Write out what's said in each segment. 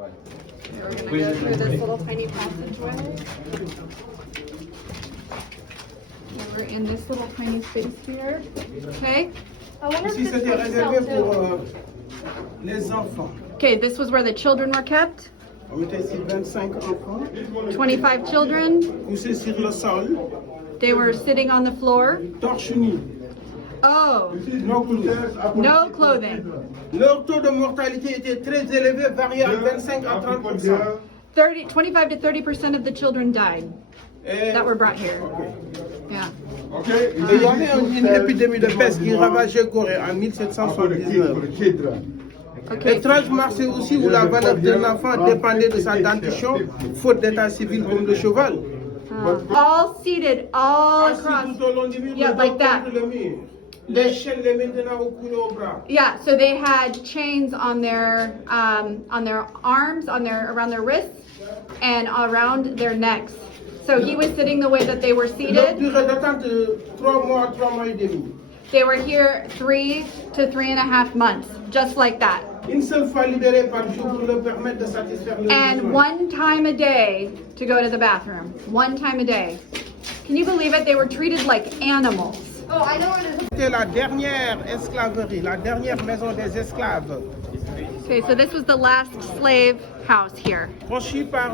We're gonna go through this little tiny passageway. We're in this little tiny space here. Okay. I wonder if Ici, this c'était works réservé out pour too. les enfants. Okay, this was where the children were kept. On mettait ici 25 enfants 25 children. couchés sur le sol, They were sitting on the floor. torse nus, Oh, no clothes. no clothing. Leur taux de mortalité était très élevé, varié à 25 à 30%. 25 to 30% of the children died Et, that were brought here. Yeah. et il y avait une épidémie de peste qui ravageait Gore en 1779. Le Okay. 13 mars, c'est aussi où la valeur d'un enfant dépendait de sa dentition, faute d'état civil comme le cheval. All seated, all Assis across. tout au long du mur, Yeah, le like dos that. contre le mur. Les chaînes les maintenant au cou et au bras. Yeah, so they had chains on their arms, around their wrists, and around their necks. So he was sitting the way that they were Leur seated. durée d'attente, 3 mois, 3 mois et demi. They were here 3 to 3.5 months, just like that. Une seule fois libéré par jour pour leur permettre de satisfaire leurs And besoins. one time a day to go to the bathroom. One time a day. Can you believe it? They were treated like animals. Oh, I know it is. C'était la dernière esclaverie, la dernière maison des esclaves, Okay, so this was the last slave house here. franchie par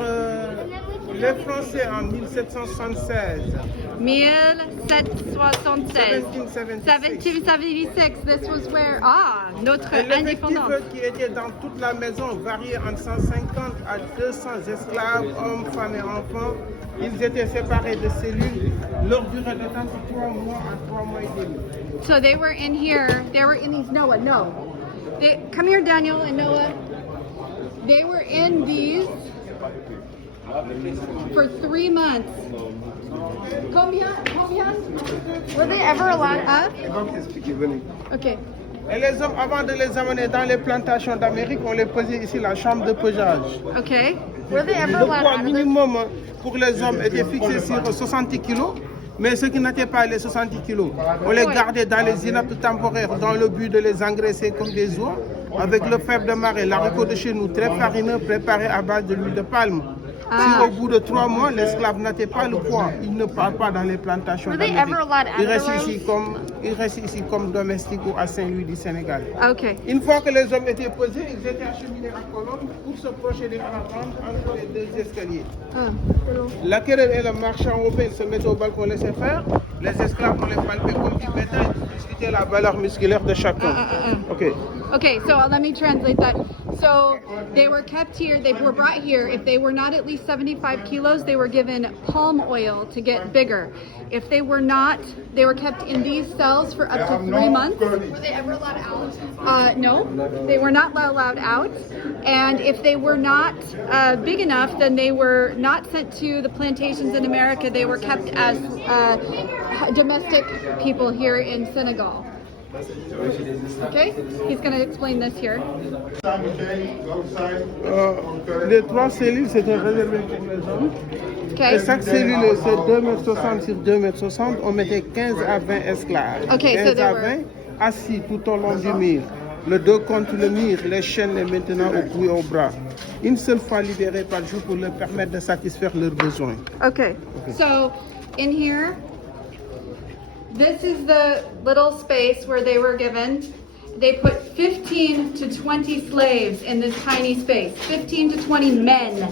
les Français en 1776. 1776. 1776. This was where, notre Et l'effectif indépendance. qui était dans toute la maison variait entre 150 à 200 esclaves, hommes, femmes et enfants. Ils étaient séparés de cellules. Leur durée d'attente, 3 mois à 3 mois et demi. So they were in here, they were in these, Noah, no. Come here, Daniel and Noah. They were in these for 3 months. Combien? Were they ever allowed up? Okay. Et les hommes, avant de les amener dans les plantations d'Amérique, on les posait ici la chambre de pesage. Okay. Were they ever Le allowed poids out of this? minimum pour les hommes était fixé sur 60 kilos, mais ceux qui n'étaient pas les 60 kilos, on les gardait dans les inaptes temporaires dans le but de les engraisser comme des oies, avec le fèvre de marée, l'haricot de chez nous très farineux préparé à base de l'huile de palme. Si au bout de 3 mois, l'esclave n'atteint pas le poids, il ne part pas dans les plantations Were they d'Amérique. ever allowed Il out reste of the il reste ici comme domestique ou à Saint-Louis du Sénégal. Okay. Une fois que les hommes étaient posés, ils étaient acheminés à colonne pour se procéder à la vente entre les 2 escaliers. L'acquéreur et le marchand européen se mettaient au balcon, laissaient faire. Les esclaves, on les palpait comme du bétail pour discuter la valeur musculaire de chacun. Ok. Okay, so let me translate that. So they were kept here, they were brought here. If they were not at least 75 kilos, they were given palm oil to get bigger. If they were not, they were kept in these cells for up to 3 months. Were they ever allowed out? No, they were not allowed out. And if they were not big enough, then they were not sent to the plantations in America. They were kept as domestic people here in Senegal. Okay, he's going to explain this here. Les 3 cellules, c'était réservé pour les hommes. Okay. Et chaque cellule, c'est 2,60 m sur 2,60 m. On mettait 15 à 20 esclaves. Okay, 15 so there à were- 20 assis tout au long du mur. Le dos contre le mur, les chaînes les maintenant au cou et au bras. Une seule fois libérés par jour pour leur permettre de satisfaire leurs besoins. Okay. So in here, this is the little space where they were given. They put 15 to 20 slaves in this tiny space, 15 to 20 men.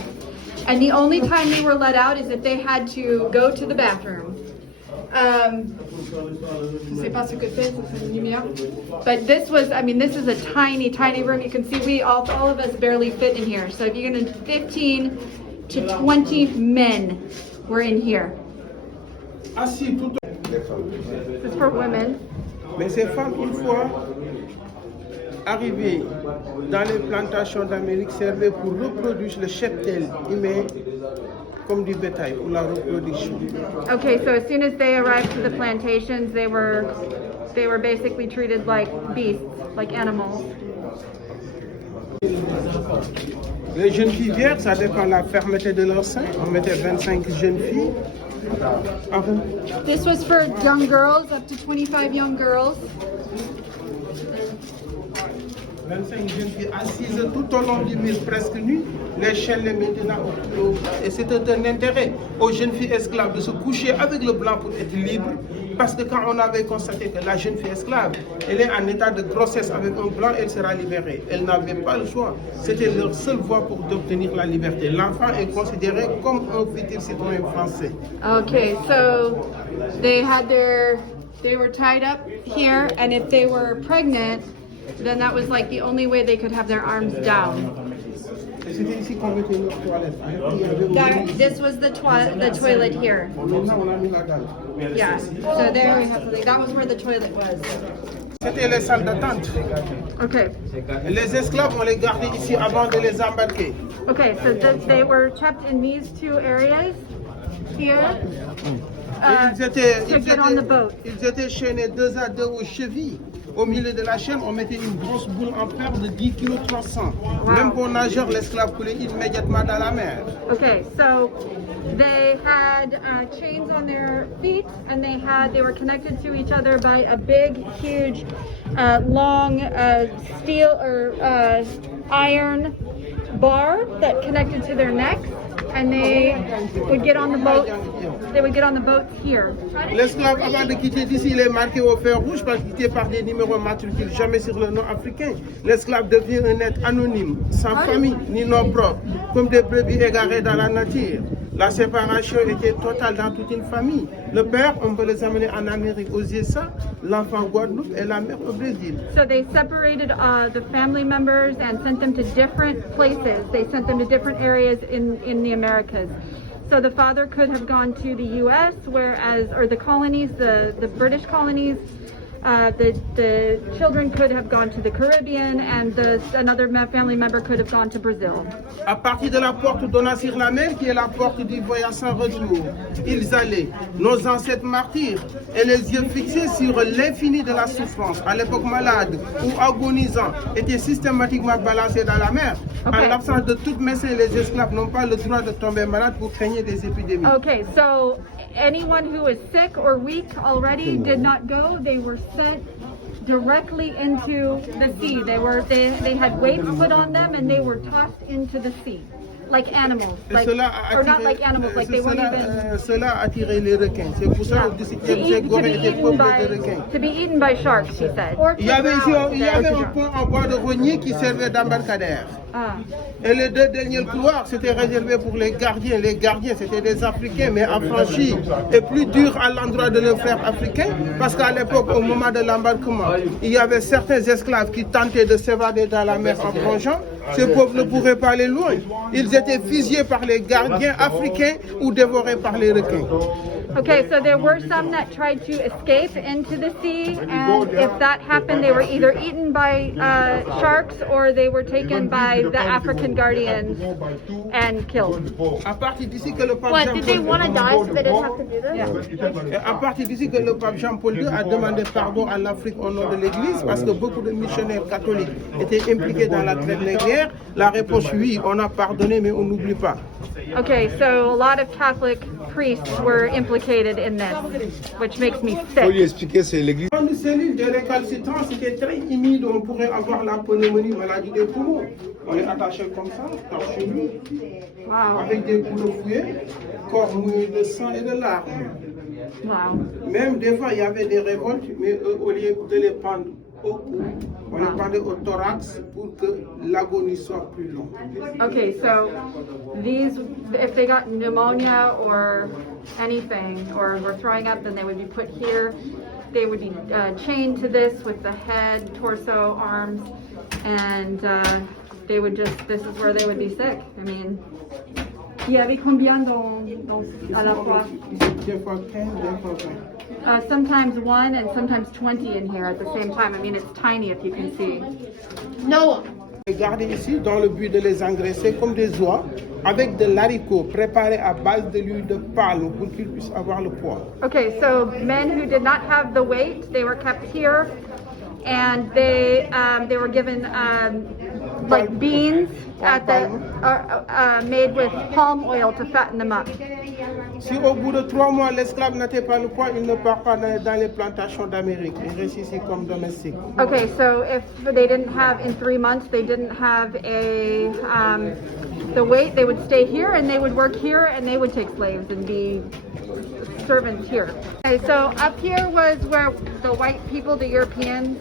And the only time they were let out is if they had to go to the bathroom. Je sais pas ce que c'est une lumière. But this was, I mean, this is a tiny, tiny room. You can see all of us barely fit in here. So if you're going to, 15 to 20 men were in here. Assis tout au This is for women. Mais ces femmes, une fois arrivées dans les plantations d'Amérique, servaient pour reproduire le cheptel humain comme du bétail pour la reproduction. Okay, so as soon as they arrived to the plantations, they were basically treated like beasts, like animals. Les jeunes filles vierges, ça dépend de la fermeté de leur sein. On mettait 25 jeunes filles. Enfin, This was for young girls, up to 25 young girls. 25 jeunes filles assises tout au long du mur, presque nues, les chaînes les maintenant et c'était un intérêt aux jeunes filles esclaves de se coucher avec le blanc pour être libres, parce que quand on avait constaté que la jeune fille esclave, elle est en état de grossesse avec un blanc, elle sera libérée. Elle n'avait pas le choix. C'était leur seule voie pour obtenir la liberté. L'enfant est considéré comme un futur citoyen français. Okay, so they were tied up here, and if they were pregnant, then that was like the only way they could have their arms down. Et c'était ici qu'on mettait nos toilettes. Il y avait This was the toilet here. Maintenant, on a mis la dalle. Yeah. So there we have something. That was where the toilet was. C'était les salles d'attente. Okay. Les esclaves, on les gardait ici avant de les embarquer. Okay. So they were kept in these two areas here. To get on the boat. Ils étaient chaînés 2 à 2 aux chevilles. Au milieu de la chaîne, on mettait une grosse boule en fer de 10 kg 300. Wow. Même pour nageur, l'esclave coulait immédiatement dans la mer. Okay, so they had chains on their feet, and they were connected to each other by a big, huge, long steel or iron bar that connected to their necks, and they would get on the boat. They would get on the boats here. L'esclave, avant de quitter d'ici, il est marqué au fer rouge parce qu'il était par des numéros matricules, jamais sur le nom africain. L'esclave devient un être anonyme, sans famille ni nom propre, comme des brebis égarées dans la nature. La séparation était totale dans toute une famille. Le père, on peut les amener en Amérique aux USA, l'enfant Guadeloupe et la mère au Brésil. So they separated the family members and sent them to different places. They sent them to different areas in the Americas. So the father could have gone to the U.S., or the colonies, the British colonies. The children could have gone to the Caribbean, and another family member could have gone to Brazil. À partir de la porte donnant sur la mer, qui est la porte du voyage sans retour, ils allaient, nos ancêtres martyrs, et les yeux fixés sur l'infini de la souffrance, à l'époque malade ou agonisant, étaient systématiquement balancés dans la mer. Okay. En l'absence de toute médecine, les esclaves n'ont pas le droit de tomber malades pour craigner des épidémies. Okay, so anyone who was sick or weak already did not go. They were sent directly into the sea. They had weights put on them, and they were tossed into the sea like animals, or not like animals, like they weren't even. Cela attirait les requins. C'est pour ça que du 17e siècle, Gore était peuplé de requins. To be eaten by sharks, she said. Il y avait un pont en bois de rognier qui servait d'embarcadère. Ah. Et les 2 derniers couloirs, c'était réservé pour les gardiens. Les gardiens, c'était des Africains, mais affranchis et plus durs à l'endroit de leurs frères africains, parce qu'à l'époque, au moment de l'embarquement, il y avait certains esclaves qui tentaient de s'évader dans la mer en plongeant. Ces pauvres ne pourraient pas aller loin. Ils étaient fusillés par les gardiens africains ou dévorés par les requins. Okay, so there were some that tried to escape into the sea, and if that happened, they were either eaten by sharks or they were taken by the African guardians and killed. À partir d'ici que le pape What, Jean did they Paul want to die so they didn't have to do this? Yeah. À partir d'ici que le pape Jean-Paul II a demandé pardon à l'Afrique au nom de l'Église, parce que beaucoup de missionnaires catholiques étaient impliqués dans la traite négrière, la réponse oui, on a pardonné, mais on n'oublie pas. Okay, so a lot of Catholic priests were implicated in this, which makes me Faut lui sick. expliquer, c'est l'église. Dans une cellule de récalcitrants, c'était très humide, on pourrait avoir la pneumonie, maladie des poumons. On les attachait comme ça, torse nu, Wow. avec des coups de fouet, corps mouillé de sang et de larmes. Wow. Même des fois, il y avait des révoltes, mais au lieu de les prendre au cou, on les pendait au thorax pour que l'agonie soit plus longue. Okay, so these, if they got pneumonia or anything, or were throwing up, then they would be put here. They would be chained to this with the head, torso, arms, and they would just, this is where they would be sick. I mean, il y avait combien à la fois? Des fois 15, des fois 20. Sometimes 1 and sometimes 20 in here at the same time. I mean, it's tiny if you can see. Noah. Gardés ici dans le but de les engraisser comme des oies avec de l'haricot préparé à base de l'huile de palme pour qu'ils puissent avoir le poids. Okay, so men who did not have the weight, they were kept here and they were given like beans at the made with palm oil to fatten them up. Si au bout de 3 mois, l'esclave n'atteint pas le poids, il ne part pas dans les plantations d'Amérique. Il reste ici comme domestique. Okay, so if they didn't have in 3 months, they didn't have a the weight, they would stay here and they would work here and they would take slaves and be servants here. Okay, so up here was where the white people, the Europeans,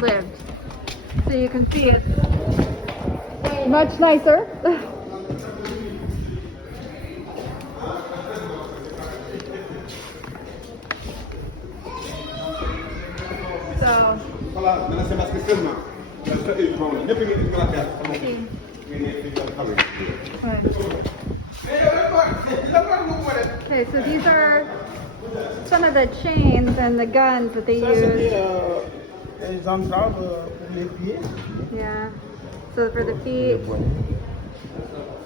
lived. So you can see it's much nicer. So, okay, so these are some of the chains and the guns that they Ça, use. c'était les entraves pour les pieds. Yeah. So for the feet.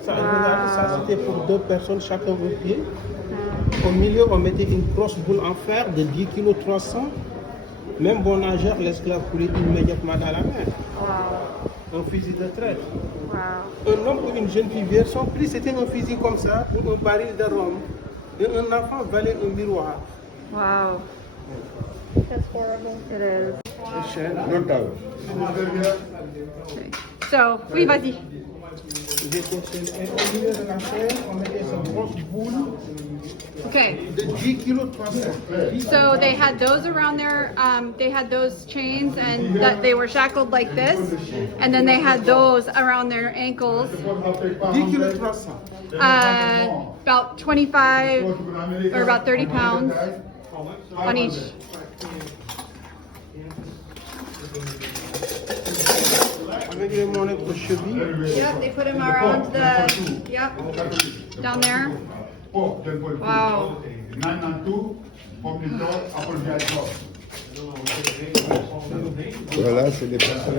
Ça, regardez, ça c'était pour 2 personnes, chacun au pied. Au milieu, on mettait une grosse boule en fer de 10 kg 300. Même bon nageur, l'esclave coulait immédiatement dans la mer. Wow. Un fusil de traite. Wow. Un homme ou une jeune fille vierge, son prix c'était un fusil comme ça, ou un baril de rhum. Et un enfant valait un miroir. Wow. That's horrible. It is. C'est cher. Okay. So, oui, vas-y. Et au milieu de la chaîne, on mettait cette grosse boule Okay. de 10 kg 300. So they had those around their, they had those chains and that they were shackled like this. And then they had those around their ankles. 10 kg 300. About 25 or about 30 pounds on each. Avec les monnaies de cheville. Yep, they put them around the, yep, down there. Wow. Voilà, c'est des personnes.